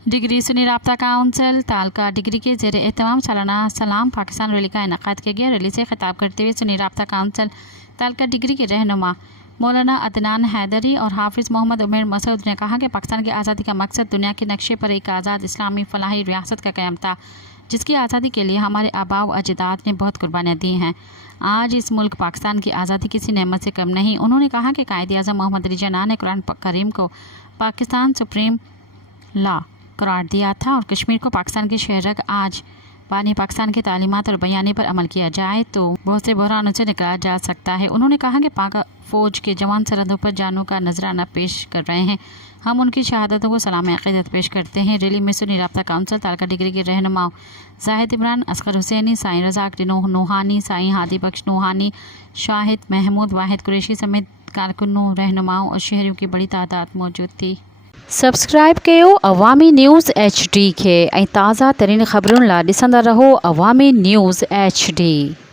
Degree Sunni राब्ता council तालका degree के ज़ेर एहतमाम सालाना सलाम पाकिस्तान रैली का इनेकाद किया गया। रैली से खिताब करते हुए सुन्नी राब्ता काउंसिल तालका डिग्री के रहनुमा मौलाना अदनान हैदरी और हाफिज़ मोहम्मद उमर मसूद ने कहा कि पाकिस्तान की आज़ादी का मकसद दुनिया के नक्शे पर एक आज़ाद इस्लामी फलाही रियासत का क़याम था, जिसकी आज़ादी के लिए हमारे आबा व अजदाद ने बहुत कुर्बानियाँ दी हैं। आज इस मुल्क पाकिस्तान की आज़ादी किसी नेमत से कम नहीं। उन्होंने कहा कि कायद आज़म मोहम्मद अली जिन्ना ने कुरान करीम को पाकिस्तान सुप्रीम लॉ करार दिया था और कश्मीर को पाकिस्तान की शहरक आज बानी पाकिस्तान की तालीमात और बयानी पर अमल किया जाए तो बहुत से बहरानों से निकला जा सकता है। उन्होंने कहा कि पाक फ़ौज के जवान सरहदों पर जानों का नजराना पेश कर रहे हैं। हम उनकी शहादतों को सलाम अक़ीदत पेश करते हैं। रैली में सुन्नी राब्ता काउंसिल तालका डिग्री के रहनुमाओं जाहिद इमरान, असगर हुसैनी, साईं रज़ाक नूहानी, साईं हादी बख्श नूहानी, शाहिद महमूद, वाहिद कुरैशी समेत कारकुनों, रहनुमाओं और शहरियों की बड़ी तादाद मौजूद थी। सब्सक्राइब कयो अवामी न्यूज़ HD खे ऐं ताज़ा तरीन ख़बरुनि लाइ ॾिसंदा रहो अवामी न्यूज़ HD।